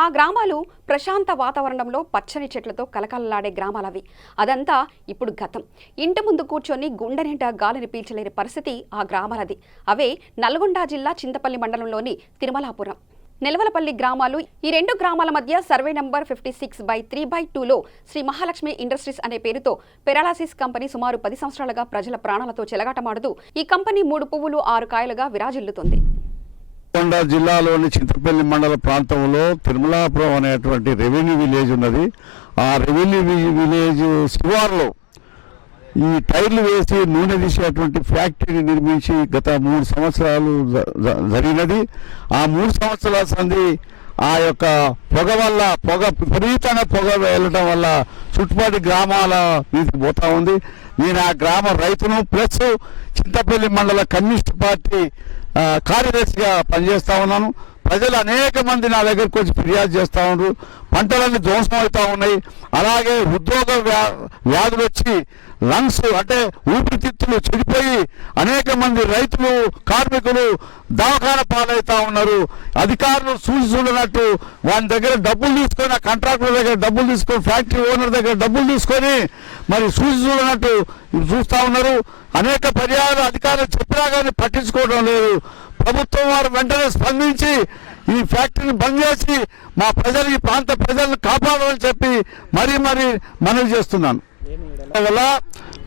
ఆ గ్రామాలు ప్రశాంత వాతావరణంలో పచ్చని చెట్లతో కలకలలాడే గ్రామాలవి. అదంతా ఇప్పుడు గతం. ఇంటి ముందు కూర్చొని గుండె నిండా గాలిని పీల్చలేని పరిస్థితి ఆ గ్రామాలది. అవే నల్గొండ జిల్లా చింతపల్లి మండలంలోని తిరుమలాపురం, నెలవలపల్లి గ్రామాలు. ఈ రెండు గ్రామాల మధ్య సర్వే నంబర్ 56/3/2లో శ్రీ మహాలక్ష్మి ఇండస్ట్రీస్ అనే పేరుతో పెరాలసిస్ కంపెనీ సుమారు 10 సంవత్సరాలుగా ప్రజల ప్రాణాలతో చెలగాటమాడుతూ ఈ కంపెనీ 3 పువ్వులు 6 కాయలుగా విరాజిల్లుతుంది. నల్గొండ జిల్లాలోని చింతపల్లి మండల ప్రాంతంలో తిరుమలాపురం అనేటువంటి రెవెన్యూ విలేజ్ ఉన్నది. ఆ రెవెన్యూ విలేజ్ శివార్లో ఈ టైర్లు వేసి నూనె తీసేటువంటి ఫ్యాక్టరీని నిర్మించి గత 3 సంవత్సరాలు జరిగినది. ఆ 3 సంవత్సరాల సంది ఆ యొక్క పొగ విపరీతమైన పొగ వెళ్ళడం వల్ల చుట్టుపక్కల గ్రామాల మీదకి పోతా ఉంది. నేను ఆ గ్రామ రైతును ప్లస్ చింతపల్లి మండల కమ్యూనిస్ట్ పార్టీ కార్యదర్శిగా పనిచేస్తా ఉన్నాను. ప్రజలు అనేక మంది నా దగ్గరకు వచ్చి ఫిర్యాదు చేస్తూ ఉన్నారు. పంటలన్నీ ధ్వంసం అవుతూ ఉన్నాయి. అలాగే ఉద్యోగ వ్యాధులు వచ్చి లంగ్స్ అంటే ఊపిరితిత్తులు చెడిపోయి అనేక మంది రైతులు కార్మికులు దవాఖాన పాలవుతా ఉన్నారు. అధికారులు చూడనట్టు వాని దగ్గర డబ్బులు తీసుకొని, ఆ కాంట్రాక్టర్ దగ్గర డబ్బులు తీసుకొని, ఫ్యాక్టరీ ఓనర్ దగ్గర డబ్బులు తీసుకొని మరి చూడనట్టు చూస్తూ ఉన్నారు. అనేక పర్యాలు అధికారులు చెప్పినా కానీ పట్టించుకోవడం లేదు. ప్రభుత్వం వారు వెంటనే స్పందించి ఈ ఫ్యాక్టరీని బంద్ చేసి మా ప్రజలు, ఈ ప్రాంత ప్రజలను కాపాడాలని చెప్పి మరీ మనవి చేస్తున్నాను. వల్ల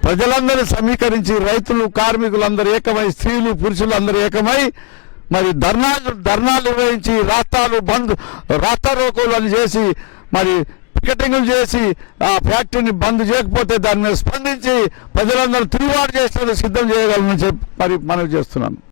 ప్రజలందరూ సమీకరించి రైతులు కార్మికులందరూ ఏకమై, స్త్రీలు పురుషులు అందరూ ఏకమై మరి ధర్నాలు నిర్వహించి రాస్తా రోకోలను చేసి మరి పికెటింగ్లు చేసి ఆ ఫ్యాక్టరీని బంద్ చేయకపోతే దాని మీద స్పందించి ప్రజలందరూ తిరుగుబాటు చేసేందుకు సిద్ధం చేయగలమని చెప్పి మనవి చేస్తున్నాను.